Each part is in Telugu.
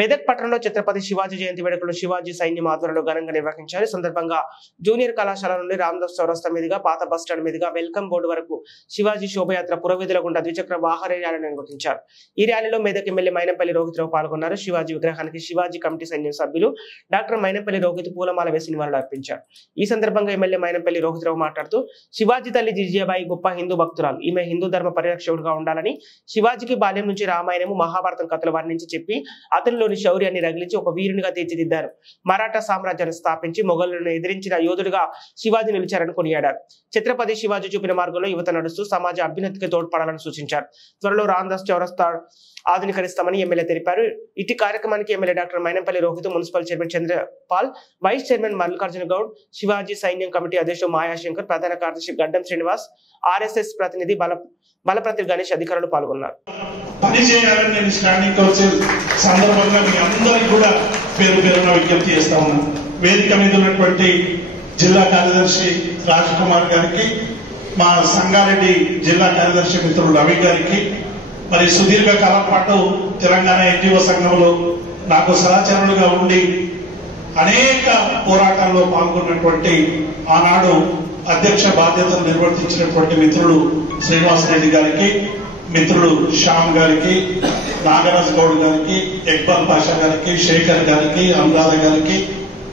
మెదక్ పట్టణంలో ఛత్రపతి శివాజీ జయంతి వేడుకలు శివాజీ సైన్యం ఆధ్వర్యంలో ఘనంగా నిర్వహించారు. సందర్భంగా జూనియర్ కళాశాల నుండి రామదాస్ చౌరస్తా మీదుగా పాత బస్టాండ్ మీదుగా వెల్కమ్ బోర్డు వరకు శివాజీ శోభయాత్ర పురవీధుల గుండా ద్విచక్ర వాహన ర్యాలీని నిర్వహించారు. ఈ ర్యాలీలో మెదక్ ఎమ్మెల్యే మైనంపల్లి రోహిత్రావు పాల్గొన్నారు. శివాజీ విగ్రహానికి శివాజీ కమిటీ సైన్యం సభ్యులు డాక్టర్ మైనంపల్లి రోహిత్ పూలమాల వేసి నివాళులు అర్పించారు. ఈ సందర్భంగా ఎమ్మెల్యే మైనంపల్లి రోహిత్రావు మాట్లాడుతూ శివాజీ తల్లి జిజియాబాయి గొప్ప హిందూ భక్తురాలు. ఈమె హిందూ ధర్మ పరిరక్షకుడుగా ఉండాలని శివాజీకి బాల్యం నుంచి రామాయణము మహాభారతం కథలు వర్ణించి చెప్పి అతనిలోని శౌర్యాన్ని రగిలించి ఒక వీరునిగా తీర్చిదిద్దారు. మరాఠా సామ్రాజ్యాన్ని స్థాపించి మొఘలులను ఎదిరించిన యోధుడిగా శివాజీ నిలిచారని కొనియాడారు. ఛత్రపతి శివాజీ చూపిన మార్గంలో యువత నడుస్తూ సమాజ అభ్యున్నతికి తోడ్పడాలని సూచించారు. త్వరలో రామదాస్ చౌరస్తా ఆధునీకరిస్తామని ఎమ్మెల్యే తెలిపారు. ఇటు కార్యక్రమానికి MLA doctor Mynampally Rohit, municipal chairman Chandrapal, vice chairman Mallikarjuna Goud, Shivaji సైన్యం కమిటీ అధ్యక్షుడు మాయాశంకర్, ప్రధాన కార్యదర్శి గడ్డం శ్రీనివాస్, ఆర్ఎస్ఎస్ ప్రతినిధి బలప్రతి గణేష్ అధికారులు పాల్గొన్నారు. పనిచేయాలని నేను స్టాండింగ్ కౌన్సిల్ సందర్భంగా మీ అందరికీ కూడా పేరు పేరున విజ్ఞప్తి చేస్తా ఉన్నాను. వేదిక మీద ఉన్నటువంటి జిల్లా కార్యదర్శి రాజ్ కుమార్ గారికి, మా సంగారెడ్డి జిల్లా కార్యదర్శి మిత్రుడు రవి గారికి, మరి సుదీర్ఘ కాలం పాటు తెలంగాణ ఎన్జిఓ సంఘంలో నాకు సహచరులుగా ఉండి అనేక పోరాటాల్లో పాల్గొన్నటువంటి ఆనాడు అధ్యక్ష బాధ్యతలు నిర్వర్తించినటువంటి మిత్రుడు శ్రీనివాసరెడ్డి గారికి, మిత్రుడు శ్యామ్ గారికి, నాగరాజ్ గౌడ్ గారికి, ఇక్బాల్ పాషా గారికి, శేఖర్ గారికి, అనురాధ గారికి,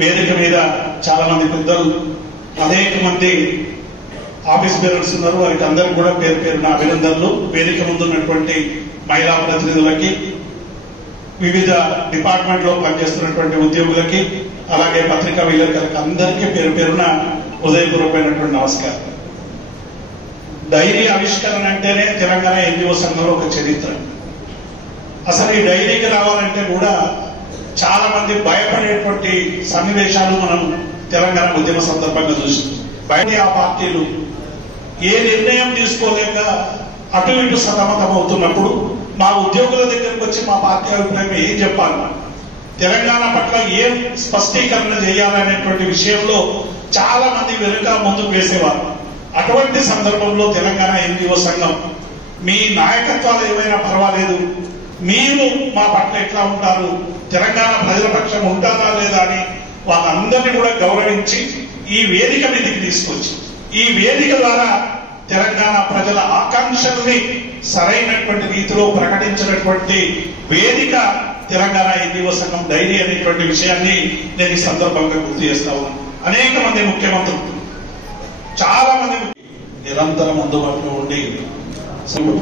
వేదిక మీద చాలా మంది పెద్దలు, అనేక మంది ఆఫీస్ బేరర్స్ ఉన్నారు. వారికి అందరికీ కూడా పేరు పేరున అభినందనలు. వేదిక ముందున్నటువంటి మహిళా ప్రతినిధులకి, వివిధ డిపార్ట్మెంట్ లో పనిచేస్తున్నటువంటి ఉద్యోగులకి, అలాగే పత్రికా విలేకరులకు అందరికీ పేరు పేరున హృదయపూర్వకమైనటువంటి నమస్కారం. డైరీ ఆవిష్కరణ అంటేనే తెలంగాణ ఎన్జిఓ సంఘంలో ఒక చరిత్ర. అసలు ఈ డైరీకి రావాలంటే కూడా చాలా మంది భయపడేటువంటి సన్నివేశాలు మనం తెలంగాణ ఉద్యమ సందర్భంగా చూసాం. బయట ఆ పార్టీలు ఏ నిర్ణయం తీసుకోలేక అటు ఇటు సతమతం అవుతున్నప్పుడు మా ఉద్యోగుల దగ్గరకు వచ్చి మా పార్టీ అభిప్రాయం ఏం చెప్పాలి, తెలంగాణ పట్ల ఏం స్పష్టీకరణ చేయాలనేటువంటి విషయంలో చాలా మంది వెనుక ముందుకు వేసేవారు. అటువంటి సందర్భంలో తెలంగాణ ఎన్జిఓ సంఘం మీ నాయకత్వాలు ఏమైనా పర్వాలేదు, మీరు మా పట్ల ఎట్లా ఉంటారు, తెలంగాణ ప్రజల పక్షం ఉంటుందా లేదా అని వాళ్ళందరినీ కూడా గౌరవించి ఈ వేదిక మీదకి తీసుకొచ్చి ఈ వేదిక ద్వారా తెలంగాణ ప్రజల ఆకాంక్షల్ని సరైనటువంటి రీతిలో ప్రకటించినటువంటి వేదిక తెలంగాణ ఎన్జిఓ సంఘం డైరీ అనేటువంటి విషయాన్ని నేను ఈ సందర్భంగా గుర్తు చేస్తా ఉన్నాను. అనేక మంది ముఖ్యమంత్రులు, చాలా మంది నిరంతరం అందుబాటులో ఉండి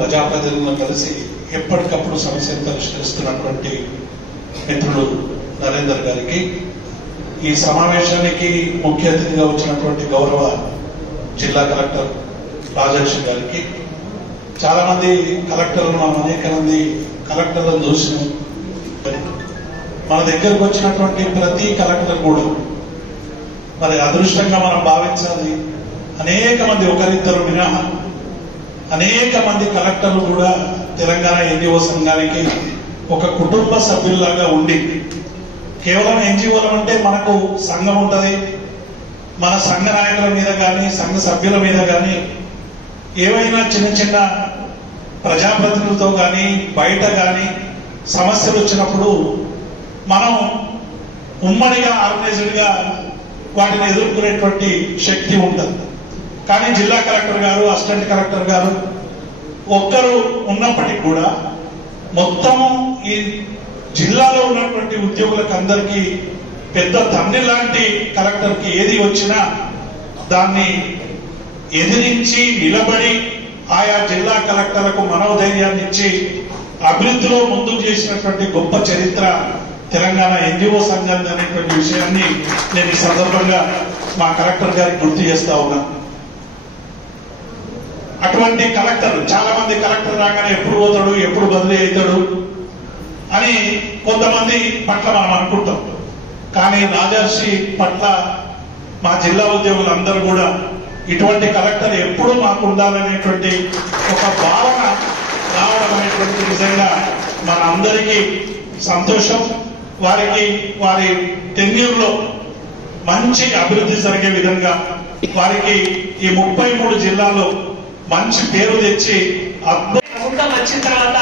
ప్రజాప్రతినిధులను కలిసి ఎప్పటికప్పుడు సమస్యలు పరిష్కరిస్తున్నటువంటి మిత్రుడు నరేందర్ గారికి, ఈ సమావేశానికి ముఖ్య అతిథిగా వచ్చినటువంటి గౌరవ జిల్లా కలెక్టర్ రాజేష్ గారికి, చాలా మంది కలెక్టర్లు, మనం అనేక మంది కలెక్టర్లను చూసినాం. మన దగ్గరకు వచ్చినటువంటి ప్రతి కలెక్టర్ కూడా మరి అదృష్టంగా మనం భావించాలి. అనేక మంది, ఒకరిద్దరు మినహా అనేక మంది కలెక్టర్లు కూడా తెలంగాణ ఎన్జిఓ సంఘానికి ఒక కుటుంబ సభ్యుల్లాగా ఉండి, కేవలం ఎన్జిఓలు అంటే మనకు సంఘం ఉంటుంది, మన సంఘ నాయకుల మీద కానీ సంఘ సభ్యుల మీద కానీ ఏవైనా చిన్న చిన్న ప్రజాప్రతినిధులతో కానీ బయట కానీ సమస్యలు వచ్చినప్పుడు మనం ఉమ్మడిగా ఆర్గనైజ్డ్ గా వాటిని ఎదుర్కొనేటువంటి శక్తి ఉంటుంది. కానీ జిల్లా కలెక్టర్ గారు, అసిస్టెంట్ కలెక్టర్ గారు ఒక్కరు ఉన్నప్పటికీ కూడా మొత్తము ఈ జిల్లాలో ఉన్నటువంటి ఉద్యోగులకు అందరికీ పెద్ద తండ్రి లాంటి కలెక్టర్కి ఏది వచ్చినా దాన్ని ఎదిరించి నిలబడి ఆయా జిల్లా కలెక్టర్లకు మనోధైర్యాన్ని ఇచ్చి అభివృద్ధిలో ముందుకు చేసినటువంటి గొప్ప చరిత్ర తెలంగాణ ఎన్జిఓ సంఘం అనేటువంటి విషయాన్ని నేను ఈ సందర్భంగా మా కలెక్టర్ గారికి గుర్తు చేస్తా ఉన్నా. అటువంటి కలెక్టర్, చాలా మంది కలెక్టర్ రాగానే ఎప్పుడు పోతాడు, ఎప్పుడు బదిలీ అవుతాడు అని కొంతమంది పట్ల మనం అనుకుంటాం. కానీ రాజర్షి పట్ల మా జిల్లా ఉద్యోగులందరూ కూడా ఇటువంటి కలెక్టర్ ఎప్పుడు మాకు ఉండాలనేటువంటి ఒక భావన రావడం అనేటువంటి నిజంగా మన అందరికీ సంతోషం. వారికి వారి టెన్యూర్లో మంచి అభివృద్ధి జరిగే విధంగా వారికి ఈ 33 జిల్లాల్లో మంచి పేరు తెచ్చి ప్రభుత్వం వచ్చిన తర్వాత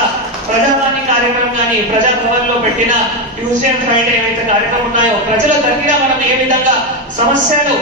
ప్రజావాణి కార్యక్రమం కానీ ప్రజాభవన్ లో పెట్టిన ట్యూస్డే అండ్ ఫ్రైడే ఏవైతే కార్యక్రమం ఉన్నాయో ప్రజల దగ్గర మనం ఏ విధంగా సమస్యలు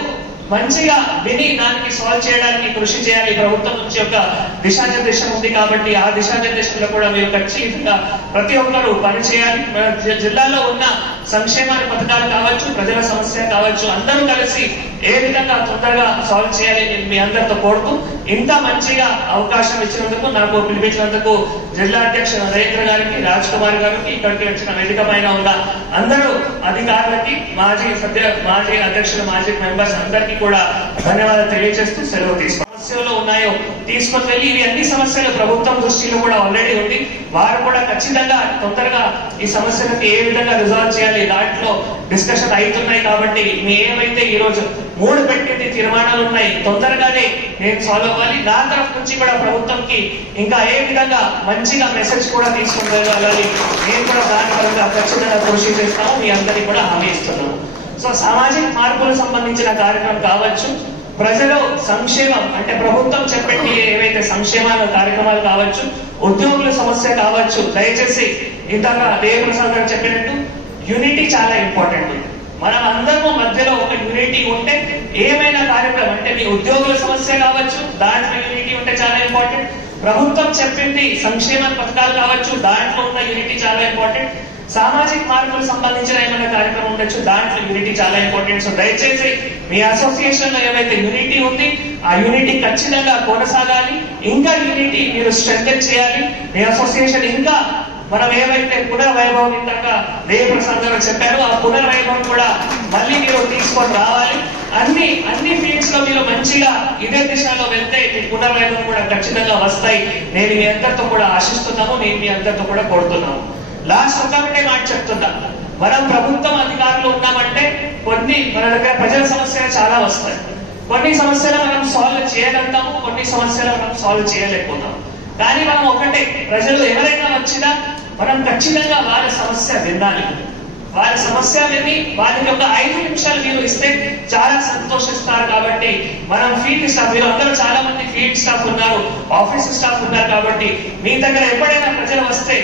మంచిగా విని దానికి సాల్వ్ చేయడానికి కృషి చేయాలి. ప్రభుత్వం నుంచి ఒక దిశానిర్దేశం ఉంది కాబట్టి ఆ దిశానిర్దేశంలో కూడా మీరు ఖచ్చితంగా ప్రతి ఒక్కరూ పనిచేయాలి. మన జిల్లాలో ఉన్న సంక్షేమాన్ని పథకాలు కావచ్చు, ప్రజల సమస్య కావచ్చు, అందరూ కలిసి ఏ విధంగా తొందరగా సాల్వ్ చేయాలి నేను మీ అందరితో కోరుతూ ఇంత మంచిగా అవకాశం ఇచ్చినందుకు, నాకు పిలిపించినందుకు జిల్లా అధ్యక్షుడు నరేంద్ర గారికి, రాజ్ కుమార్ గారికి, ఇక్కడికి వచ్చిన వేదిక పైన ఉన్న అందరూ అధికారులకి, మాజీ అధ్యక్షులు, మాజీ మెంబర్స్ అందరికీ కూడా ధన్యవాదాలు తెలియజేస్తూ సెలవు తీసుకుంటాం. సమస్యలు ఉన్నాయో తీసుకొని వెళ్ళి ఇవి అన్ని సమస్యలు ప్రభుత్వం దృష్టిలో కూడా ఆల్రెడీ ఉంది. వారు కూడా ఖచ్చితంగా తొందరగా ఈ సమస్యలకు ఏ విధంగా రిజాల్వ్ చేయాలి దాంట్లో డిస్కషన్ అవుతున్నాయి. కాబట్టి మీ ఏమైతే ఈ రోజు 3 పెట్టింది తీర్మానాలు ఉన్నాయి తొందరగానే నేను సాల్వ్ అవ్వాలి. నా తరఫు నుంచి కూడా ప్రభుత్వంకి ఇంకా ఏ విధంగా మంచిగా మెసేజ్ కూడా తీసుకుని వెళ్ళాలి, నేను కూడా దాని పరంగా ఖచ్చితంగా కృషి చేస్తాము, మీ అందరికీ కూడా హామీ ఇస్తున్నాము. సో సామాజిక మార్పులకు సంబంధించిన కార్యక్రమం కావచ్చు, ప్రజలు సంక్షేమం అంటే ప్రభుత్వం చెప్పండి ఏవైతే సంక్షేమాల కార్యక్రమాలు కావచ్చు, ఉద్యోగుల సమస్య కావచ్చు, దయచేసి ఇందాక దేవప్రసాద్ గారు చెప్పినట్టు యూనిటీ చాలా ఇంపార్టెంట్. మనం అందరము మధ్యలో ఒక యూనిటీ ఉంటే ఏమైనా కార్యక్రమం అంటే మీ ఉద్యోగుల సమస్య కావచ్చు దాంట్లో యూనిటీ ఉంటే చాలా ఇంపార్టెంట్. ప్రభుత్వం చెప్పింది సంక్షేమ పథకాలు కావచ్చు దాంట్లో ఉన్న యూనిటీ చాలా ఇంపార్టెంట్. సామాజిక మార్పులకు సంబంధించిన ఏమైనా కార్యక్రమం ఉండొచ్చు దాంట్లో యూనిటీ చాలా ఇంపార్టెంట్. సో దయచేసి మీ అసోసియేషన్ లో ఏవైతే యూనిటీ ఉంది ఆ యూనిటీ ఖచ్చితంగా కొనసాగాలి. ఇంకా యూనిటీ మీరు స్ట్రెంథెన్ చేయాలి. మీ అసోసియేషన్ ఇంకా మనం ఏవైతే పునర్వైభవం ఇందాక దేవప్రసాద్ గారు చెప్పారు ఆ పునర్వైభవం కూడా మళ్ళీ మీరు తీసుకొని రావాలి. అన్ని ఫీల్డ్స్ లో మీరు మంచిగా ఇదే దిశలో వెళ్తే మీ పునర్వైభవం కూడా ఖచ్చితంగా వస్తాయి. నేను మీ అందరితో కూడా ఆశిస్తున్నాము, నేను మీ అందరితో కూడా కోరుతున్నాము. లాస్ట్ ఒకటే మాట చెప్తున్నా, మనం ప్రభుత్వం అధికారులు ఉన్నామంటే కొన్ని మన దగ్గర ప్రజల సమస్యలు చాలా వస్తాయి. కొన్ని సమస్యలు మనం సాల్వ్ చేయగలుగుతాము, కొన్ని సమస్యలు మనం సాల్వ్ చేయలేకపోతాము. కానీ మనం ఒకటే, ప్రజలు ఎవరైనా వచ్చినా మనం ఖచ్చితంగా వారి సమస్య వినాలి. వారి సమస్య విని వారికి ఒక 5 నిమిషాలు మీరు ఇస్తే చాలా సంతోషిస్తారు. కాబట్టి మనం ఫీల్డ్ స్టాఫ్, మీరు అందరూ చాలా మంది ఫీల్డ్ స్టాఫ్ ఉన్నారు, ఆఫీస్ స్టాఫ్ ఉన్నారు. కాబట్టి మీ దగ్గర ఎప్పుడైనా ప్రజలు వస్తే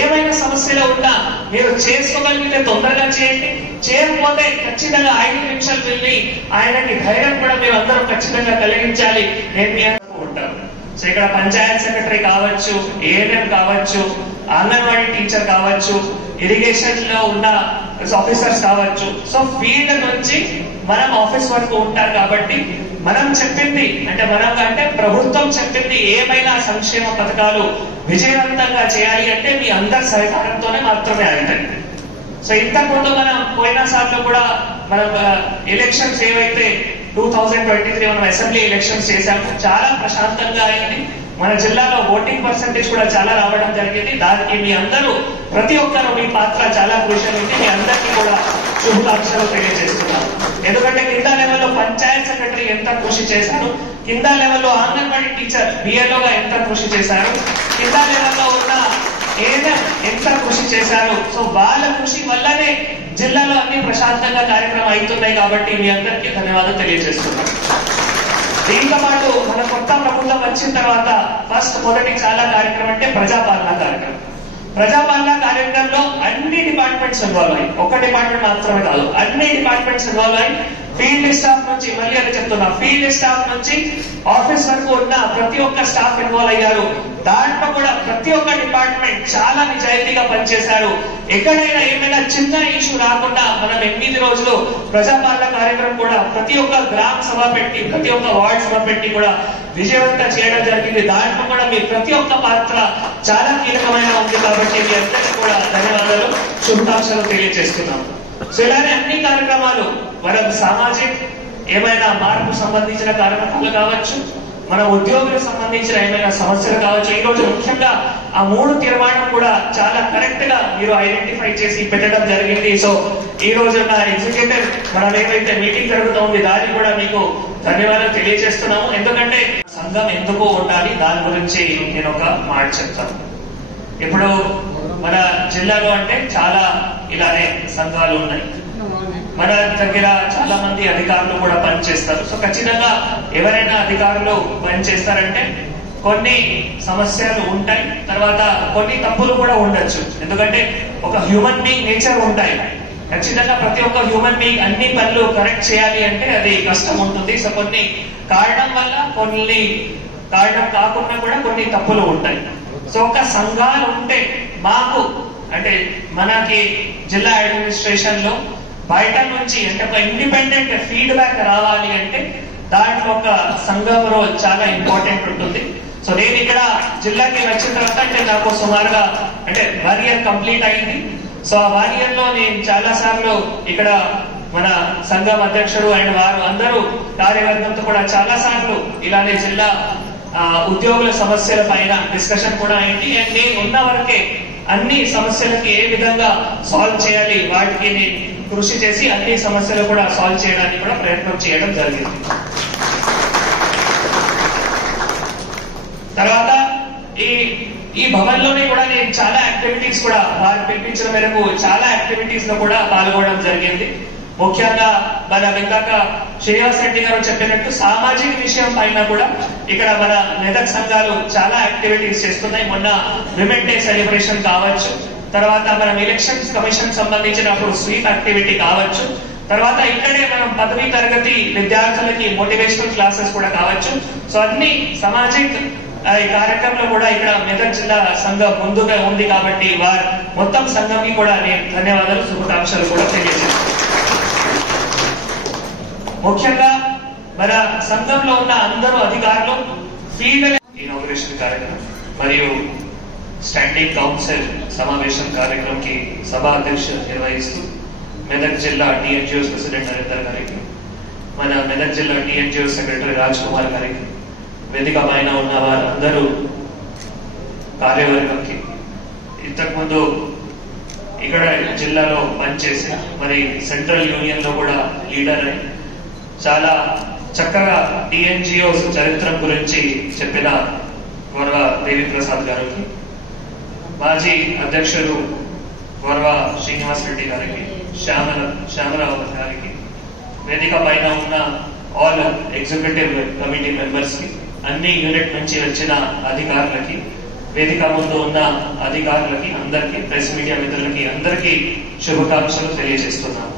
ఏమైనా సమస్యలు ఉన్నా మీరు చేసుకోగలిగితే తొందరగా చేయండి, చేయకపోతే ఖచ్చితంగా 5 నిమిషాలు వెళ్ళి ఆయనకి ధైర్యం కూడా మీరు అందరూ ఖచ్చితంగా కలిగించాలి. నేను మీ అందరూ ఉంటాను. సో ఇక్కడ పంచాయత్ సెక్రటరీ కావచ్చు, ఏఎన్ఎం కావచ్చు, అంగన్వాడీ టీచర్ కావచ్చు, ఇరిగేషన్ లో ఉన్న ఆఫీసర్స్ కావచ్చు. సో ఫీల్డ్ నుంచి మనం ఆఫీస్ వరకు ఉంటారు. కాబట్టి మనం చెప్పింది అంటే ప్రభుత్వం చెప్పింది ఏమైనా సంక్షేమ పథకాలు విజయవంతంగా చేయాలి అంటే మీ అందరి సహకారంతోనే మాత్రమే అవుతాయి. సో ఇంతకుముందు మనం పోయిన సార్లు కూడా మనం ఎలక్షన్స్ ఏవైతే 2023 మనం అసెంబ్లీ ఎలక్షన్స్ చేశాము, చాలా ప్రశాంతంగా అయింది. మన జిల్లాలో ఓటింగ్ పర్సెంటేజ్ కూడా చాలా రావడం జరిగింది. దానికి మీ అందరూ ప్రతి ఒక్కరు మీ పాత్ర చాలా క్రూషియల్ ఉంది. మీ అందరికీ కూడా శుభాకాంక్షలు తెలియజేస్తున్నాను. ఎందుకంటే కింద లెవెల్లో పంచాయత్ సెక్రటరీ ఎంత కృషి చేశారు, కింద లెవెల్లో అంగన్వాడీ టీచర్ బిఎల్ఓగా ఎంత కృషి చేశారు, కింద లెవెల్లో ఉన్న ఏఎన్ఎం ఎంత కృషి చేశారు. సో వాళ్ళ కృషి వల్లనే జిల్లాలో అన్ని ప్రశాంతంగా కార్యక్రమం అవుతున్నాయి. కాబట్టి మీ అందరికీ ధన్యవాదాలు తెలియజేస్తున్నాను. దీంతో పాటు మన కొత్త ప్రభుత్వం వచ్చిన తర్వాత మొదటి చాలా కార్యక్రమం అంటే ప్రజాపాలన కార్యక్రమం. ప్రజాపాలన కార్యక్రమంలో అన్ని డిపార్ట్మెంట్స్ ఇన్వాల్వ్ అయ్యి, ఒక డిపార్ట్మెంట్ మాత్రమే కాదు అన్ని డిపార్ట్మెంట్స్ ఇన్వాల్వ్ అయ్యి ఫీల్డ్ స్టాఫ్ నుంచి, మళ్ళీ అని చెప్తున్నా, ఫీల్డ్ స్టాఫ్ నుంచి ఆఫీస్ వరకు ఉన్న ప్రతి ఒక్క స్టాఫ్ ఇన్వాల్వ్ అయ్యారు. దాంట్లో కూడా ప్రతి ఒక్క డిపార్ట్మెంట్ చాలా నిజాయితీగా పనిచేశారు. ఎక్కడైనా ఏమైనా చిన్న ఇష్యూ రాకుండా మనం 8 రోజులు ప్రజాపాలన కార్యక్రమం కూడా ప్రతి ఒక్క గ్రామ సభ పెట్టి, ప్రతి ఒక్క వార్డ్ సభ పెట్టి కూడా విజయవంతం చేయడం జరిగింది. దాంట్లో కూడా మీ ప్రతి ఒక్క పాత్ర చాలా కీలకమైన ఉంది. కాబట్టి మీ అందరికీ కూడా ధన్యవాదాలు, శుభాకాంక్షలు తెలియజేస్తున్నాం. సో ఇలానే అన్ని కార్యక్రమాలు మనం సామాజిక ఏమైనా మార్పు సంబంధించిన కార్యక్రమాలు కావచ్చు, మన ఉద్యోగులకు సంబంధించిన ఏమైనా సమస్యలు కావచ్చు. ఈ రోజు ముఖ్యంగా ఆ 3 తీర్మానం కూడా చాలా కరెక్ట్ గా మీరు ఐడెంటిఫై చేసి పెట్టడం జరిగింది. సో ఈ రోజు నా ఎగ్జిక్యూటివ్ మనం ఏమైతే మీటింగ్ జరుగుతుంది దానికి కూడా మీకు ధన్యవాదాలు తెలియజేస్తున్నాము. ఎందుకంటే సంఘం ఎందుకు ఉండాలి దాని గురించి నేను ఒక మాట చెప్తాను. ఇప్పుడు మన జిల్లాలో అంటే చాలా ఇలానే సంఘాలు ఉన్నాయి. మన దగ్గర చాలా మంది అధికారులు కూడా పనిచేస్తారు. సో ఖచ్చితంగా ఎవరైనా అధికారులు పనిచేస్తారంటే కొన్ని సమస్యలు ఉంటాయి, తర్వాత కొన్ని తప్పులు కూడా ఉండొచ్చు. ఎందుకంటే ఒక హ్యూమన్ బీయింగ్ నేచర్ ఉంటాయి. ఖచ్చితంగా ప్రతి ఒక్క హ్యూమన్ బీయింగ్ అన్ని పనులు కరెక్ట్ చేయాలి అంటే అది కష్టం ఉంటుంది. సో కొన్ని కారణం వల్ల, కొన్ని కారణం కాకుండా కూడా కొన్ని తప్పులు ఉంటాయి. సో ఒక సంఘాలు ఉంటే మాకు అంటే మనకి జిల్లా అడ్మినిస్ట్రేషన్ లో బయట నుంచి అంటే ఒక ఇండిపెండెంట్ ఫీడ్బ్యాక్ రావాలి అంటే దాంట్లో ఒక సంఘం రోల్ చాలా ఇంపార్టెంట్ ఉంటుంది. సో నేను ఇక్కడ జిల్లాకి వచ్చిన తర్వాత అంటే నాకు సుమారుగా అంటే 1 year కంప్లీట్ అయింది. సో ఆ 1 year లో నేను చాలా సార్లు ఇక్కడ మన సంఘం అధ్యక్షుడు అండ్ వారు అందరూ కార్యవర్గంతో కూడా చాలా సార్లు ఇలానే జిల్లా ఉద్యోగుల సమస్యల పైన డిస్కషన్ కూడా అయింది. అండ్ నేను ఉన్న వరకే అన్ని సమస్యలకి ఏ విధంగా సాల్వ్ చేయాలి వాటికి నేను కృషి చేసి అన్ని సమస్యలు కూడా సాల్వ్ చేయడానికి కూడా ప్రయత్నం చేయడం జరిగింది. తర్వాత ఈ భవన్ లోనే కూడా నేను చాలా యాక్టివిటీస్ కూడా వారు పిలిపించిన మేరకు చాలా యాక్టివిటీస్ లో కూడా పాల్గొనడం జరిగింది. ముఖ్యంగా మన ఇందాక శ్రీనివాస్ రెడ్డి గారు చెప్పినట్టు సామాజిక విషయం పైన కూడా ఇక్కడ మన మెదక్ సంఘాలు చాలా యాక్టివిటీస్ చేస్తున్నాయి. మొన్న విమెన్ డే సెలబ్రేషన్ కావచ్చు, తర్వాత మనం ఎలక్షన్స్ కమిషన్ సంబంధించినప్పుడు స్వీప్ యాక్టివిటీ కావచ్చు, తర్వాత ఇక్కడే మనం పదవి తరగతి విద్యార్థులకి మోటివేషనల్ క్లాసెస్ కూడా కావచ్చు. సో అన్ని సామాజిక ఈ కార్యక్రమంలో కూడా ఇక్కడ మెదక్ జిల్లా సంఘం ముందుగా ఉంది కాబట్టి వారు మొత్తం సంఘంకి కూడా నేను ధన్యవాదాలు, శుభాకాంక్షలు కూడా తెలియజేస్తాను. ముఖ్యంగా మన సంఘంలో ఉన్న అందరూ అధికారులు ఫీల్డ్ ఇనాగ్రేషన్ కార్యక్రమం మరియు స్టాండింగ్ కౌన్సిల్ సమావేశం కార్యక్రమంకి సభా అధ్యక్షత నిర్వహిస్తూ మెదక్ జిల్లా టీఎన్జిఓస్ ప్రెసిడెంట్ నరేందర్ గారికి, మన మెదక్ జిల్లా టీఎన్జిఓ సెక్రటరీ రాజ్ కుమార్ గారికి, వేదిక పైన ఉన్న వారందరూ కార్యవర్గంకి, ఇంతకుముందు ఇక్కడ జిల్లాలో పనిచేసి మరి సెంట్రల్ యూనియన్ లో కూడా లీడర్ అని చాలా చక్కగా టీఎన్జిఓస్ చరిత్ర గురించి చెప్పిన గౌరవ దేవి ప్రసాద్ గారికి, మాజీ అధ్యక్షుడు గౌరవ శ్రీనివాస్ రెడ్డి గారికి, శ్యామరావు గారికి, వేదిక పైన ఉన్న ఆల్ ఎగ్జిక్యూటివ్ కమిటీ మెంబర్స్ కి, అన్ని యూనిట్ నుంచి వచ్చిన అధికారులకి, వేదిక ముందు ఉన్న అధికారులకి అందరికీ, ప్రెస్ మీడియా మిత్రులకి అందరికీ శుభాకాంక్షలు తెలియజేస్తున్నాను.